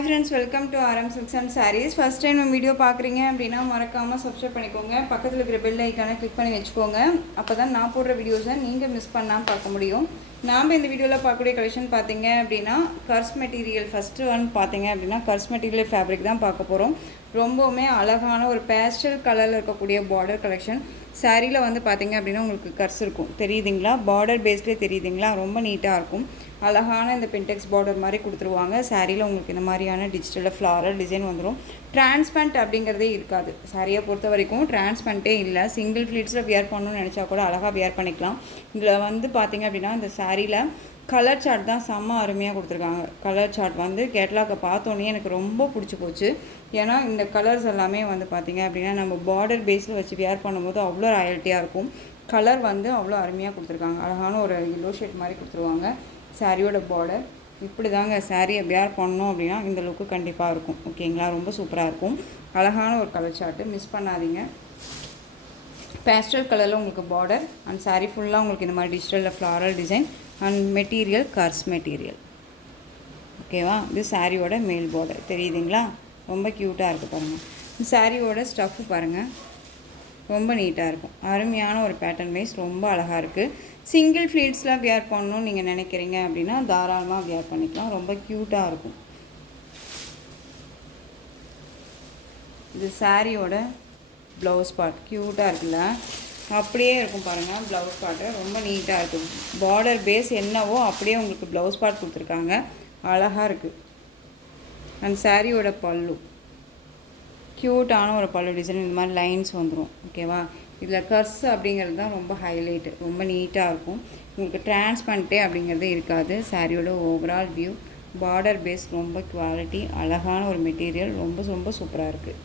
Hi friends, welcome to RM Silks and Sarees. First time நம்ம video பார்க்குறீங்க அப்படின்னா மறக்காமல் சப்ஸ்கிரைப் பண்ணிக்கோங்க. பக்கத்தில் இருக்கிற பெல் ஐக்கானை கிளிக் பண்ணி வச்சுக்கோங்க. அப்போ தான் நான் போடுற வீடியோஸை நீங்கள் மிஸ் பண்ணாமல் பார்க்க முடியும். நாம் இந்த வீடியோவில் பார்க்கக்கூடிய கலெக்ஷன் பார்த்தீங்க அப்படின்னா கர்ஸ் மெட்டீரியல். ஃபஸ்ட்டு ஒன் பார்த்தீங்க அப்படின்னா கர்ஸ் மெட்டீரியல் ஃபேப்ரிக் தான் பார்க்க போகிறோம். ரொம்பவுமே அழகான ஒரு பேஸ்டல் கலரில் இருக்கக்கூடிய பார்டர் கலெக்ஷன். சாரியில் வந்து பார்த்தீங்க அப்படின்னா உங்களுக்கு கர்ஸ் இருக்கும், தெரியுதுங்களா? பார்டர் பேஸ்லேயே தெரியுதுங்களா? ரொம்ப நீட்டாக இருக்கும். அழகான இந்த பென்டெக்ஸ் பார்டர் மாதிரி கொடுத்துருவாங்க. சாரியில் உங்களுக்கு இந்த மாதிரியான டிஜிட்டலில் ஃப்ளாரல் டிசைன் வந்துடும். டிரான்ஸ்பரண்ட் அப்படிங்கிறதே இருக்காது. சாரியை பொறுத்த வரைக்கும் டிரான்ஸ்பரண்ட்டே இல்லை. சிங்கிள் ஃப்ளீட்ஸில் வியர் பண்ணணும்னு நினச்சா கூட அழகாக வியர் பண்ணிக்கலாம். இதில் வந்து பார்த்திங்க அப்படின்னா இந்த சாரியில் கலர் சார்ட் தான் செம்ம அருமையாக கொடுத்துருக்காங்க. கலர் சார்ட் வந்து கேட்லாக்கை பார்த்தோன்னே எனக்கு ரொம்ப பிடிச்சி போச்சு. ஏன்னா இந்த கலர்ஸ் எல்லாமே வந்து பார்த்திங்க அப்படின்னா நம்ம பார்டர் பேஸில் வச்சு வியர் பண்ணும்போது அவ்வளோ ராயல்ட்டியாக இருக்கும். கலர் வந்து அவ்வளோ அருமையாக கொடுத்துருக்காங்க. அழகான ஒரு எல்லோ ஷேட் மாதிரி கொடுத்துருவாங்க. சாரியோட பார்டர் இப்படி தாங்க. சாரியை வியர் பண்ணணும் அப்படின்னா இந்த லுக்கு கண்டிப்பாக இருக்கும். ஓகேங்களா? ரொம்ப சூப்பராக இருக்கும். அழகான ஒரு கலர் சார்ட்டு, மிஸ் பண்ணாதீங்க. பேஸ்டல் கலரில் உங்களுக்கு பார்டர் அண்ட் சாரீ ஃபுல்லாக உங்களுக்கு இந்த மாதிரி டிஜிட்டலில் ஃப்ளாரல் டிசைன் அண்ட் மெட்டீரியல் கர்ஸ் மெட்டீரியல். ஓகேவா? இது சாரியோட மேல் பார்டர் தெரியுதுங்களா? ரொம்ப க்யூட்டாக இருக்குது பாருங்கள். இந்த சாரியோட ஸ்டஃப்பு பாருங்கள், ரொம்ப நீட்டாக இருக்கும். அருமையான ஒரு பேட்டர்ன் வைஸ் ரொம்ப அழகாக இருக்குது. சிங்கிள் ஃப்ளீட்ஸில் வியர் பண்ணணும்னு நீங்கள் நினைக்கிறீங்க அப்படின்னா தாராளமாக வியர் பண்ணிக்கலாம். ரொம்ப க்யூட்டாக இருக்கும். இது சாரியோட ப்ளவுஸ் பார்ட் க்யூட்டாக இருக்குல்ல? அப்படியே இருக்கும் பாருங்கள். ப்ளவுஸ் பார்ட்டு ரொம்ப நீட்டாக இருக்குது. பார்டர் பேஸ் என்னவோ அப்படியே உங்களுக்கு ப்ளவுஸ் பார்ட் கொடுத்துருக்காங்க. அழகாக இருக்குது. அண்ட் சாரியோட பல்லு க்யூட்டான ஒரு பல்லு டிசைன். இந்த மாதிரி லைன்ஸ் வந்துடும். ஓகேவா? இதில் கர்ஸ் அப்படிங்கிறது தான் ரொம்ப ஹைலைட்டு. ரொம்ப நீட்டாக இருக்கும். உங்களுக்கு டிரான்ஸ்பரண்ட்டே அப்படிங்கிறது இருக்காது. சாரியோட ஓவரால் வியூ பார்டர் பேஸ் ரொம்ப குவாலிட்டி, அழகான ஒரு மெட்டீரியல், ரொம்ப ரொம்ப சூப்பராக இருக்குது.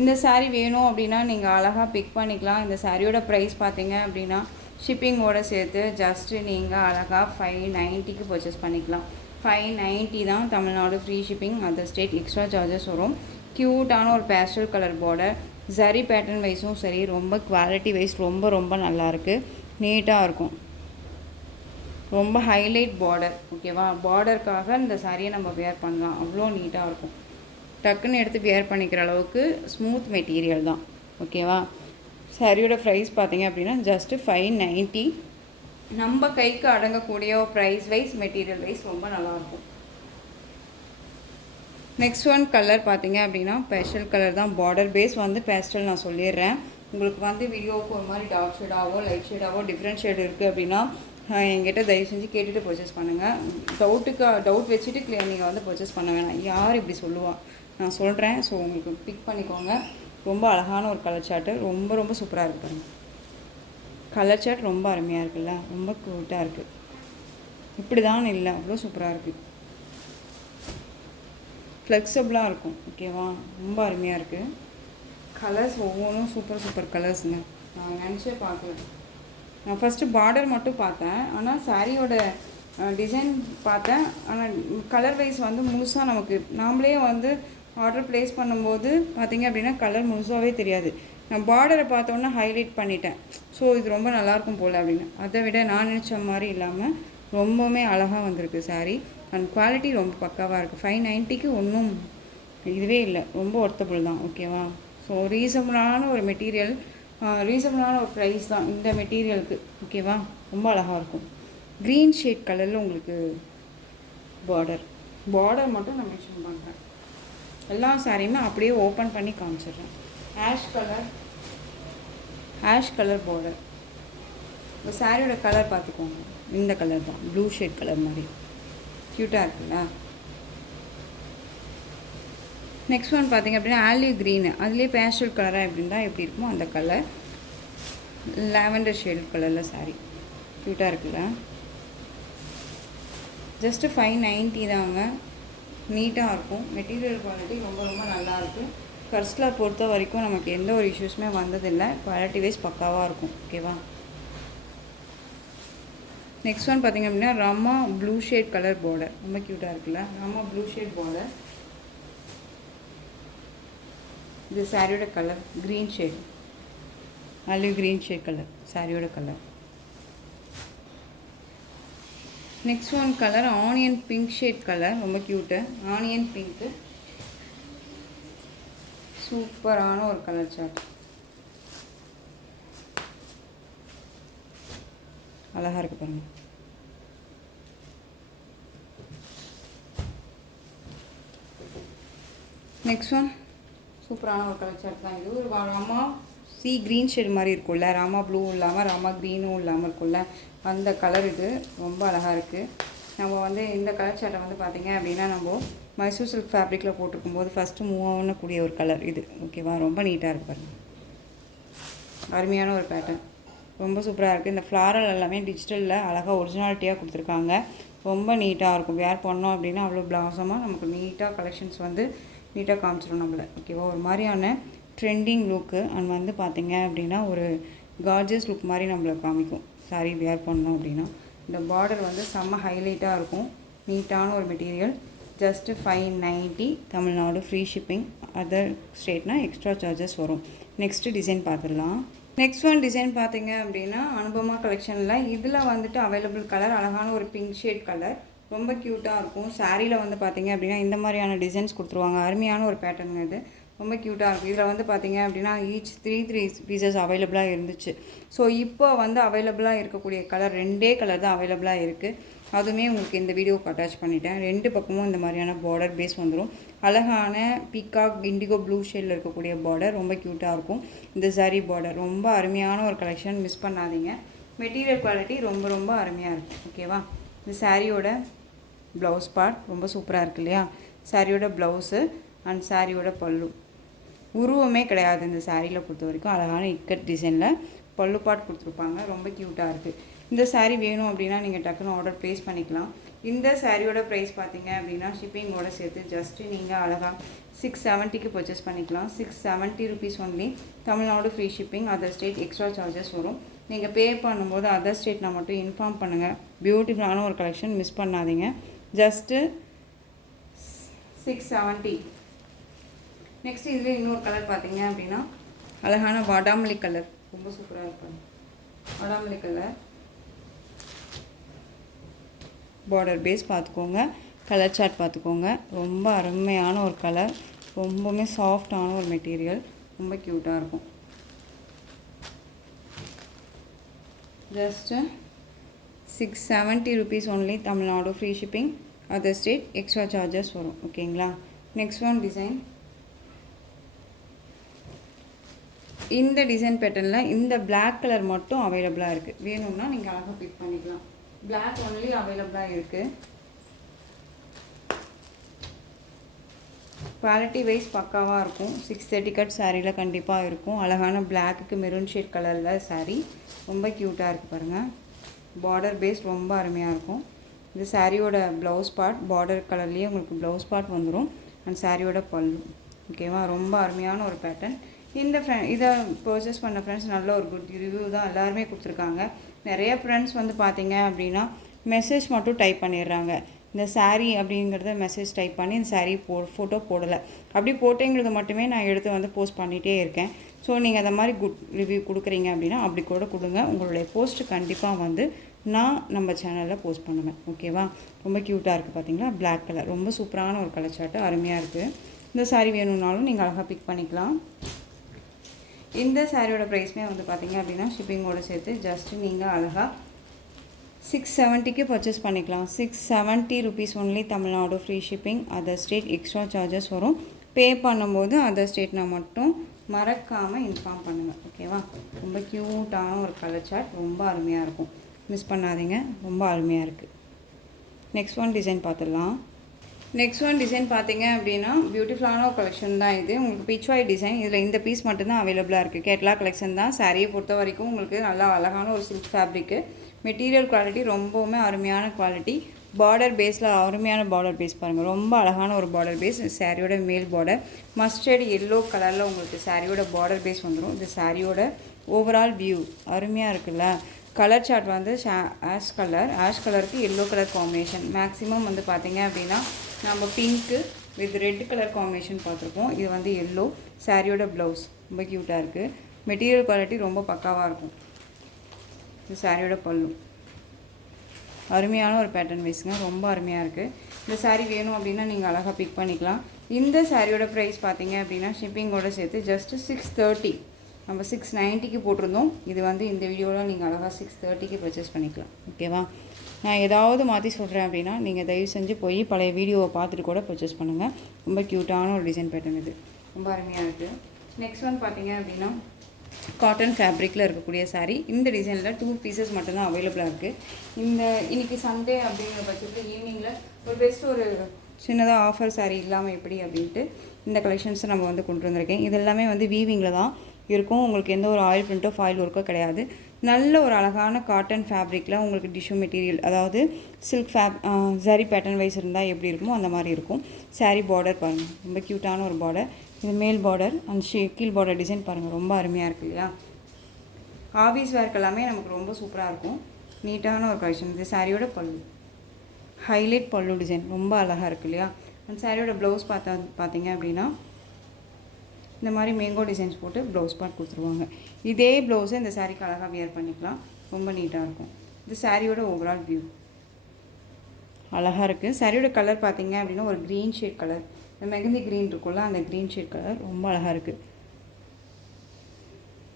இந்த சாரீ வேணும் அப்படின்னா நீங்கள் அழகாக பிக் பண்ணிக்கலாம். இந்த சாரியோட ப்ரைஸ் பார்த்தீங்க அப்படின்னா ஷிப்பிங்கோடு சேர்த்து ஜஸ்ட்டு நீங்கள் அழகாக 590க்கு பர்ச்சேஸ் பண்ணிக்கலாம். 590 தான் Tamil Nadu. Free shipping. Other state extra charges வரும். க்யூட்டான ஒரு பேஸ்டல் கலர் பார்டர். சரி பேட்டர்ன் வைஸும் சரி, ரொம்ப குவாலிட்டி வைஸ் ரொம்ப ரொம்ப நல்லாயிருக்கு. நீட்டாக இருக்கும். ரொம்ப ஹைலைட் பார்டர். ஓகேவா? பார்டருக்காக இந்த சாரியை நம்ம வியர் பண்ணலாம். அவ்வளோ நீட்டாக இருக்கும். டக்குன்னு எடுத்து வியர் பண்ணிக்கிற அளவுக்கு ஸ்மூத் மெட்டீரியல் தான். ஓகேவா? சாரியோட ப்ரைஸ் பார்த்தீங்க அப்படின்னா ஜஸ்ட்டு 590. நம்ம கைக்கு அடங்கக்கூடிய ப்ரைஸ் வைஸ் மெட்டீரியல் வைஸ் ரொம்ப நல்லாயிருக்கும். நெக்ஸ்ட் ஒன் கலர் பார்த்தீங்க அப்படின்னா பேஸ்டல் கலர் தான். பார்டர் பேஸ் வந்து பேஸ்டல் நான் சொல்லிடுறேன். உங்களுக்கு வந்து வீடியோவுக்கு ஒரு மாதிரி டார்க் ஷேடாவோ லைட் ஷேடாவோ டிஃப்ரெண்ட் ஷேட் இருக்குது அப்படின்னா என்கிட்ட தயவு செஞ்சு கேட்டுட்டு பர்ச்சேஸ் பண்ணுங்கள். டவுட் வச்சுட்டு நீங்கள் வந்து பர்ச்சேஸ் பண்ண வேணாம். யார் இப்படி சொல்லுவாள்? நான் சொல்கிறேன். ஸோ உங்களுக்கு பிக் பண்ணிக்கோங்க. ரொம்ப அழகான ஒரு கலர் சார்ட்டு. ரொம்ப ரொம்ப சூப்பராக இருக்குது பாருங்கள். கலர் சார்ட் ரொம்ப அருமையாக இருக்குல்ல? ரொம்ப க்யூட்டாக இருக்குது. இப்படி தான் இல்லை, அவ்வளோ சூப்பராக இருக்குது. ஃப்ளெக்சிபிளாக இருக்கும். ஓகேவா? ரொம்ப அருமையாக இருக்குது. கலர்ஸ் ஒவ்வொன்றும் சூப்பர் சூப்பர் கலர்ஸுங்க. நான் நினச்சே பார்க்கல. நான் ஃபஸ்ட்டு பார்டர் மட்டும் பார்த்தேன். ஆனால் சாரியோட டிசைன் பார்த்தேன். ஆனால் கலர் வைஸ் வந்து முழுசாக நமக்கு நாமளே வந்து ஆர்டர் ப்ளேஸ் பண்ணும்போது பார்த்திங்க அப்படின்னா கலர் முழுசாகவே தெரியாது. நான் பார்டரை பார்த்தோன்னா ஹைலைட் பண்ணிட்டேன். ஸோ இது ரொம்ப நல்லாயிருக்கும் போல் அப்படின்னு. அதை விட நான் நினச்ச மாதிரி இல்லாமல் ரொம்பவுமே அழகாக வந்திருக்கு சாரீ. அண்ட் குவாலிட்டி ரொம்ப பக்காவாக இருக்குது. 590க்கு ஒன்றும் இதுவே இல்லை. ரொம்ப ஒர்த்தபுள் தான். ஓகேவா? ஸோ ரீசனபுளான ஒரு மெட்டீரியல், ரீசனபுளான ஒரு ப்ரைஸ் தான் இந்த மெட்டீரியலுக்கு. ஓகேவா? ரொம்ப அழகாக இருக்கும். க்ரீன் ஷேட் கலரில் உங்களுக்கு பார்டர் மட்டும் நான் மென்ஷன் பண்ணுறேன். எல்லா சாரியுமே அப்படியே ஓப்பன் பண்ணி காமிச்சிடுறேன். Ash colour border. இந்த சாரியோட கலர் பார்த்துக்கோங்க. இந்த கலர் தான், ப்ளூ ஷேட் கலர் மாதிரி க்யூட்டாக இருக்குல்ல? நெக்ஸ்ட் ஒன் பார்த்திங்க அப்படின்னா ஆலிவ் க்ரீனு. அதுலேயே பேஸ்டல் கலராக எப்படி இருந்தால் எப்படி இருக்குமோ அந்த கலர். லாவெண்டர் ஷேட் கலரில் சாரி க்யூட்டாக இருக்குல்ல? ஜஸ்ட்டு 590 தாங்க. நீட்டாக இருக்கும். மெட்டீரியல் குவாலிட்டி ரொம்ப ரொம்ப நல்லாயிருக்கு. கர்ஸில் பொறுத்த வரைக்கும் நமக்கு எந்த ஒரு இஷ்யூஸுமே வந்ததில்லை. குவாலிட்டி வைஸ் பக்காவாக இருக்கும். ஓகேவா? நெக்ஸ்ட் ஒன் பார்த்திங்க அப்படின்னா Rama blue shade colour border. ரொம்ப க்யூட்டாக இருக்குல்ல? Rama blue shade border. இது சாரியோட colour green shade, olive green shade colour சாரியோட colour. Next one colour onion pink shade colour, ரொம்ப க்யூட்டு. ஆனியன் பிங்க்கு சூப்பரான ஒரு கலர் சார்ட், அழகாக இருக்குது பாருங்கள். நெக்ஸ்ட் ஒன் சூப்பரான ஒரு கலர் சார்ட் தான் இது. ஒரு ராமா சி க்ரீன் ஷேட் மாதிரி இருக்கும்ல, ராமா ப்ளூ இல்லாமல் ராமா க்ரீனும் இல்லாமல் இருக்கும்ல, அந்த கலர் இது. ரொம்ப அழகாக இருக்குது. நம்ம வந்து இந்த கலர் சார்ட்டை வந்து பார்த்திங்க அப்படின்னா நம்ம மைசூர் சில்க் ஃபேப்ரிக்கில் போட்டிருக்கும் போது ஃபஸ்ட்டு மூவ் ஆகக்கூடிய ஒரு கலர் இது. ஓகேவா, ரொம்ப நீட்டாக இருக்குது பாருங்கள். அருமையான ஒரு பேட்டர்ன், ரொம்ப சூப்பராக இருக்குது. இந்த ஃப்ளாரல் எல்லாமே டிஜிட்டலில் அழகாக ஒரிஜினாலிட்டியாக கொடுத்துருக்காங்க. ரொம்ப நீட்டாக இருக்கும். வேர் பண்ணோம் அப்படின்னா அவ்வளோ பிளாசமாக நமக்கு நீட்டாக கலெக்ஷன்ஸ் வந்து நீட்டாக காமிச்சிடும் நம்மளை. ஓகேவா, ஒரு மாதிரியான ட்ரெண்டிங் லுக்கு அண்ட் வந்து பார்த்திங்க அப்படின்னா ஒரு கார்ஜியஸ் லுக் மாதிரி நம்மளை காமிக்கும் சாரீ வேர் பண்ணோம் அப்படின்னா. இந்த பார்டர் வந்து செம்ம ஹைலைட்டாக இருக்கும். நீட்டான ஒரு material. Just 590 Tamil Nadu, free shipping. Other ஸ்டேட்னால் எக்ஸ்ட்ரா சார்ஜஸ் வரும். நெக்ஸ்ட்டு டிசைன் பார்த்துடலாம். நெக்ஸ்ட் ஒன் டிசைன் பார்த்திங்க அப்படின்னா அனுபமா கலெக்ஷனில் இதில் வந்துட்டு அவைலபிள் கலர் அழகான ஒரு பிங்க் ஷேட் கலர், ரொம்ப க்யூட்டாக இருக்கும். சாரியில் வந்து பார்த்திங்க அப்படின்னா இந்த மாதிரியான டிசைன்ஸ் கொடுத்துருவாங்க. அருமையான ஒரு பேட்டர்ன் இது, ரொம்ப க்யூட்டாக இருக்கும். இதில் வந்து பார்த்திங்க அப்படின்னா ஈச் 3 பீசஸ் அவைலபிளாக இருந்துச்சு. ஸோ இப்போ வந்து அவைலபிளாக இருக்கக்கூடிய கலர் 2 கலர் தான் அவைலபிளாக இருக்குது. அதுவுமே உங்களுக்கு இந்த வீடியோவுக்கு அட்டாச் பண்ணிட்டேன். 2 பக்கமும் இந்த மாதிரியான பார்டர் பேஸ் வந்துடும். அழகான பீகாக் இண்டிகோ ப்ளூ ஷேடில் இருக்கக்கூடிய பார்டர் ரொம்ப க்யூட்டாக இருக்கும். இந்த சாரீ பார்டர் ரொம்ப அருமையான ஒரு கலெக்ஷன், மிஸ் பண்ணாதீங்க. மெட்டீரியல் குவாலிட்டி ரொம்ப ரொம்ப அருமையாக இருக்கும். ஓகேவா, இந்த சாரியோட ப்ளவுஸ் பார்ட் ரொம்ப சூப்பராக இருக்குது இல்லையா. சாரியோட ப்ளவுஸு அண்ட் சாரியோட பல்லு உருவமே கிடையாது இந்த சாரியில் பொறுத்த வரைக்கும். அழகான இக்கட் டிசைனில் பல்லு பார்ட் கொடுத்துருப்பாங்க. ரொம்ப க்யூட்டாக இருக்குது. இந்த சாரீ வேணும் அப்படின்னா நீங்கள் டக்குன்னு ஆர்டர் ப்ளேஸ் பண்ணிக்கலாம். இந்த சாரியோட ப்ரைஸ் பார்த்தீங்க அப்படின்னா ஷிப்பிங்கோட சேர்த்து ஜஸ்ட்டு நீங்கள் அழகாக 670க்கு பர்ச்சேஸ் பண்ணிக்கலாம். 670 rupees only. Tamil Nadu free shipping. Other state extra charges வரும். நீங்கள் பே பண்ணும்போது அதர் ஸ்டேட்னா மட்டும் இன்ஃபார்ம் பண்ணுங்கள். பியூட்டிஃபுல்லான ஒரு கலெக்ஷன், மிஸ் பண்ணாதீங்க. ஜஸ்ட்டு 670. நெக்ஸ்ட் இதில் இன்னொரு கலர் பார்த்தீங்க அப்படின்னா அழகான வாடாமல்லி கலர், ரொம்ப சூப்பராக இருக்கும். வாடாமல்லி கலர் பார்டர் பேஸ் பார்த்துக்கோங்க. கலர் சார்ட் பார்த்துக்கோங்க. ரொம்ப அருமையான ஒரு கலர், ரொம்பவுமே சாஃப்டான ஒரு மெட்டீரியல், ரொம்ப க்யூட்டாக இருக்கும். Just 670 rupees only. Tamil Nadu free shipping. Other state extra charges வரும். ஓகேங்களா. Next one design. இந்த டிசைன் பேட்டர்னில் இந்த பிளாக் கலர் மட்டும் அவைலபிளாக இருக்குது. வேணும்னா நீங்கள் அழகாக பிக் பண்ணிக்கலாம். பிளாக் ஒன்லி அவைலபிளாக இருக்குது. குவாலிட்டி வைஸ் பக்காவாக இருக்கும். 630 கட் சாரியில் கண்டிப்பாக இருக்கும். அழகான பிளாக்குக்கு மெரூன் ஷேட் கலரில் சாரீ ரொம்ப க்யூட்டாக இருக்குது பாருங்கள். பார்டர் பேஸ் ரொம்ப அருமையாக இருக்கும். இந்த சாரியோட ப்ளவுஸ் பார்ட் பார்டர் கலர்லேயே உங்களுக்கு ப்ளவுஸ் பார்ட் வந்துடும். அண்ட் சாரியோட பல்லு. ஓகேவா, ரொம்ப அருமையான ஒரு பேட்டர்ன். இந்த இதை பர்ச்சேஸ் பண்ண ஃப்ரெண்ட்ஸ் நல்ல ஒரு குட் ரிவ்யூ தான் எல்லாருமே கொடுத்துருக்காங்க. நிறைய ஃப்ரெண்ட்ஸ் வந்து பார்த்தீங்க அப்படின்னா மெசேஜ் மட்டும் டைப் பண்ணிடுறாங்க. இந்த சாரீ அப்படிங்கிறத மெசேஜ் டைப் பண்ணி இந்த சாரீ ஃபோட்டோ போடலை. அப்படி போட்டேங்கிறது மட்டுமே நான் எடுத்து வந்து போஸ்ட் பண்ணிகிட்டே இருக்கேன். ஸோ நீங்கள் அந்த மாதிரி குட் ரிவ்யூ கொடுக்குறீங்க அப்படின்னா அப்படி கூட கொடுங்க. உங்களுடைய போஸ்ட்டு கண்டிப்பாக வந்து நான் நம்ம சேனலில் போஸ்ட் பண்ணுவேன். ஓகேவா, ரொம்ப க்யூட்டாக இருக்குது பார்த்தீங்களா. பிளாக் கலர் ரொம்ப சூப்பரான ஒரு கலர் சார்ட்டு, அருமையாக இருக்குது. இந்த சாரீ வேணும்னாலும் நீங்கள் அழகாக பிக் பண்ணிக்கலாம். இந்த சாரியோட ப்ரைஸ்மே வந்து பார்த்திங்க அப்படின்னா ஷிப்பிங்கோடு சேர்த்து ஜஸ்ட்டு நீங்கள் அழகாக 670க்கு பர்ச்சேஸ் பண்ணிக்கலாம். 670 rupees only. Tamil Nadu free shipping. Other state extra charges வரும். பே பண்ணும்போது அதர் ஸ்டேட்னா மட்டும் மறக்காமல் இன்ஃபார்ம் பண்ணுங்கள். ஓகேவா, ரொம்ப க்யூட்டான ஒரு கலர் சார்ட், ரொம்ப அருமையாக இருக்கும், மிஸ் பண்ணாதீங்க. ரொம்ப அருமையாக இருக்குது. நெக்ஸ்ட் ஒன் டிசைன் பார்த்துடலாம். நெக்ஸ்ட் ஒன் டிசைன் பார்த்தீங்க அப்படின்னா பியூட்டிஃபுல்லான ஒரு கலெக்ஷன் தான் இது. உங்களுக்கு பீச்வாய் டிசைன். இதில் இந்த பீஸ் மட்டும்தான் அவைலபிளாக இருக்குது. கேட்லா கலெக்ஷன் தான். சாரியை பொறுத்த வரைக்கும் உங்களுக்கு நல்லா அழகான ஒரு சில்க் ஃபேப்ரிக்கு. மெட்டீரியல் குவாலிட்டி ரொம்பவுமே அருமையான குவாலிட்டி. பார்டர் பேஸில் அருமையான பார்டர் பேஸ் பாருங்கள். ரொம்ப அழகான ஒரு பார்டர் பேஸ். சாரியோட மேல் பார்டர் மஸ்டர்ட் எல்லோ கலரில் உங்களுக்கு சாரியோட பார்டர் பேஸ் வந்துடும். இந்த சாரியோட ஓவரால் வியூ அருமையாக இருக்குல்ல. கலர் சார்ட் வந்து ஆஷ் கலருக்கு எல்லோ கலர் காம்பினேஷன். மேக்ஸிமம் வந்து பார்த்திங்க அப்படின்னா நம்ம pink with red colour combination பார்த்துருக்கோம். இது வந்து எல்லோ. சாரியோட ப்ளவுஸ் ரொம்ப க்யூட்டாக இருக்குது. மெட்டீரியல் குவாலிட்டி ரொம்ப பக்காவாக இருக்கும். இது சாரியோட பல்லு. அருமையான ஒரு பேட்டர்ன் வைஸுங்க, ரொம்ப அருமையாக இருக்குது. இந்த saree வேணும் அப்படின்னா நீங்கள் அழகாக பிக் பண்ணிக்கலாம். இந்த சாரியோட ப்ரைஸ் பார்த்தீங்க அப்படின்னா ஷிப்பிங்கோடு சேர்த்து ஜஸ்ட்டு 630. நம்ம 690க்கு போட்டிருந்தோம். இது வந்து இந்த வீடியோவில் நீங்கள் அழகாக 630க்கு பர்ச்சேஸ் பண்ணிக்கலாம். ஓகேவா? நான் ஏதாவது மாற்றி சொல்கிறேன் அப்படின்னா நீங்கள் தயவு செஞ்சு போய் பழைய வீடியோவை பார்த்துட்டு கூட பர்ச்சேஸ் பண்ணுங்கள். ரொம்ப க்யூட்டான ஒரு டிசைன் பேட்டர்ன் இது, ரொம்ப அருமையாக இருக்குது. நெக்ஸ்ட் ஒன் பார்த்தீங்க அப்படின்னா காட்டன் ஃபேப்ரிக்கில் இருக்கக்கூடிய saree. இந்த டிசைனில் 2 பீசஸ் மட்டும்தான் அவைலபிளாக இருக்குது. இன்றைக்கி சண்டே அப்படிங்கிற பட்சத்தில் ஈவினிங்கில் ஒரு பெஸ்ட் ஒரு சின்னதாக ஆஃபர் saree இல்லாமல் எப்படி அப்படின்ட்டு இந்த கலெக்ஷன்ஸை நம்ம வந்து கொண்டு வந்திருக்கேன். இது எல்லாமே வந்து வீவிங்கில் தான் இருக்கும். உங்களுக்கு எந்த ஒரு ஆயில் பிரிண்ட்டோ ஃபாயில் ஒர்க்கோ கிடையாது. நல்ல ஒரு அழகான காட்டன் ஃபேப்ரிக்கில் உங்களுக்கு டிஷ்யூ மெட்டீரியல், அதாவது சில்க் ஜரி பேட்டர்ன் வைஸ் இருந்தால் எப்படி இருக்குமோ அந்த மாதிரி இருக்கும். saree பார்டர் பாருங்கள், ரொம்ப க்யூட்டான ஒரு பார்டர். இது மேல் பார்டர் அண்ட் கீழ் பார்டர் டிசைன் பாருங்கள், ரொம்ப அருமையாக இருக்குது இல்லையா? ஆஃபீஸ் வேர்க்கு எல்லாமே நமக்கு ரொம்ப சூப்பராக இருக்கும். நீட்டான ஒரு கலெக்ஷன். இது சாரியோட பல்லு, ஹைலைட் பல்லு டிசைன் ரொம்ப அழகாக இருக்குது இல்லையா? அந்த சாரியோட ப்ளவுஸ் பார்த்தீங்க அப்படின்னா இந்த மாதிரி மேங்கோ டிசைன்ஸ் போட்டு ப்ளவுஸ் பார்ட் கொடுத்துருவாங்க. இதே ப்ளவுஸை இந்த சாரீக்கு அழகாக வியர் பண்ணிக்கலாம், ரொம்ப நீட்டாக இருக்கும். இது சாரியோட ஓவரால் வியூ அழகாக இருக்குது. சாரியோட கலர் பார்த்தீங்க அப்படின்னா ஒரு க்ரீன் ஷேட் கலர், இந்த மெகந்தி க்ரீன் இருக்குல்ல அந்த க்ரீன் ஷேட் கலர் ரொம்ப அழகாக இருக்குது.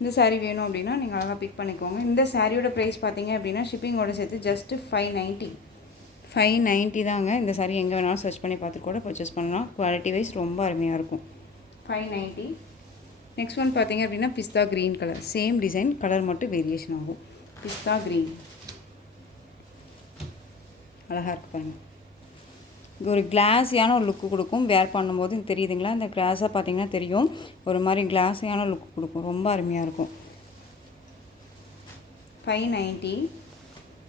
இந்த சாரீ வேணும் அப்படின்னா நீங்கள் அழகாக பிக் பண்ணிக்கோங்க. இந்த சாரியோட ப்ரைஸ் பார்த்தீங்க அப்படின்னா ஷிப்பிங்கோட சேர்த்து ஜஸ்ட்டு 590 தாங்க. இந்த சாரீ எங்கே வேணாலும் சர்ச் பண்ணி பார்த்து கூட பர்ச்சேஸ் பண்ணலாம். குவாலிட்டி வைஸ் ரொம்ப அருமையாக இருக்கும். 590. நெக்ஸ்ட் ஒன் பார்த்தீங்க அப்படின்னா pista green colour, same design, colour மட்டும் வேரியேஷன் ஆகும். பிஸ்தா க்ரீன் அழகாக இருக்குது பாருங்கள். இது ஒரு கிளாஸியான ஒரு லுக்கு கொடுக்கும். வேர் பண்ணும்போது தெரியுதுங்களா? இந்த கிளாஸாக பார்த்தீங்கன்னா தெரியும், ஒரு மாதிரி கிளாஸியான லுக்கு கொடுக்கும், ரொம்ப அருமையாக இருக்கும். 590.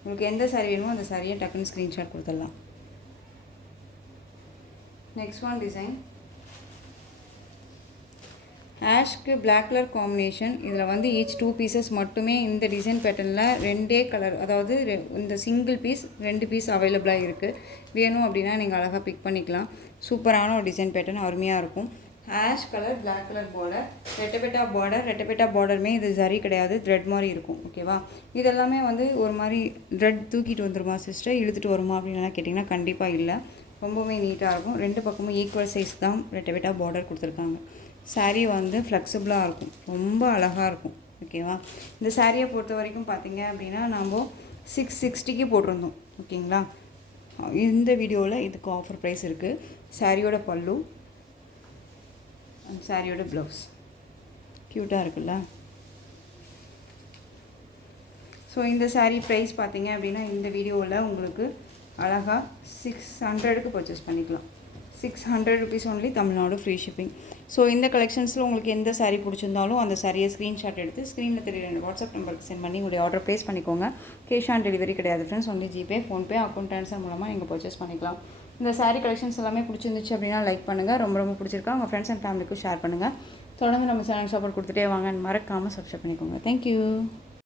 உங்களுக்கு எந்த சாரீ வேணுமோ அந்த சாரியை டக்குன்னு ஸ்க்ரீன்ஷாட் கொடுத்துடலாம். நெக்ஸ்ட் ஒன் டிசைன் ஆஷ்க்கு பிளாக் கலர் காம்பினேஷன். இதில் வந்து ஈச் 2 பீசஸ் மட்டுமே இந்த டிசைன் பேட்டர்னில் 2 கலர், அதாவது இந்த சிங்கிள் பீஸ் 2 பீஸ் அவைலபிளாக இருக்குது. வேணும் அப்படின்னா நீங்கள் அழகாக பிக் பண்ணிக்கலாம். சூப்பரான ஒரு டிசைன் பேட்டர்ன், அருமையாக இருக்கும். Ash colour black colour border, ரெட்டபெட்டா பார்டருமே இது சரி கிடையாது, த்ரெட் மாதிரி இருக்கும். ஓகேவா? இதெல்லாமே வந்து ஒரு மாதிரி த்ரெட் தூக்கிட்டு வந்துருமா சிஸ்டர், இழுத்துட்டு வருமா அப்படின்லாம் கேட்டிங்கன்னா கண்டிப்பாக இல்லை, ரொம்பவே நீட்டாக இருக்கும். 2 பக்கமும் ஈக்குவல் சைஸ் தான் ரெட்டபெட்டா பார்டர் கொடுத்துருக்காங்க. சாரீ வந்து ஃப்ளெக்சிபிளாக இருக்கும், ரொம்ப அழகாக இருக்கும். ஓகேவா? இந்த சாரியை பொறுத்த வரைக்கும் பார்த்தீங்க அப்படின்னா நம்ம 660க்கு போட்டிருந்தோம். ஓகேங்களா? இந்த வீடியோவில் இதுக்கு ஆஃபர் ப்ரைஸ் இருக்குது. சாரியோட பல்லு, சாரியோட ப்ளவுஸ் க்யூட்டாக இருக்குல்ல? ஸோ இந்த சாரீ ப்ரைஸ் பார்த்தீங்க அப்படின்னா இந்த வீடியோவில் உங்களுக்கு அழகாக 600க்கு பர்ச்சேஸ் பண்ணிக்கலாம். 600 rupees only, Tamil Nadu free shipping. So இந்த கலெக்ஷன்ஸில் உங்களுக்கு எந்த சாரீ பிடிச்சிருந்தாலும் அந்த சாரியை ஸ்க்ரீன்ஷாட் எடுத்து ஸ்க்ரீனில் தெரிய வாட்ஸ்அப் நம்பருக்கு சென்ட் பண்ணி உங்களுடைய ஆர்டர் ப்ளேஸ் பண்ணிக்கோங்க. கேஷ் ஆன் டெலிவரி கிடையாது friends, only GPay, PhonePe, account transfer மூலமாக நீங்கள் பர்ச்சேஸ் பண்ணிக்கலாம். இந்த சாரீ கலெக்ஷன்ஸ் எல்லாமே பிடிச்சிருந்துச்சு அப்படின்னா லைக் பண்ணுங்கள். ரொம்ப பிடிச்சிருக்கா உங்கள் ஃப்ரெண்ட்ஸ் அண்ட் ஃபேமிலிக்கும் ஷேர் பண்ணுங்கள். தொடர்ந்து நம்ம சேனல் சப்போர்ட் கொடுத்துட்டே வாங்க. மறக்காமல் சப்ஸ்கிரைப் பண்ணிக்கோங்க. தேங்க்யூ.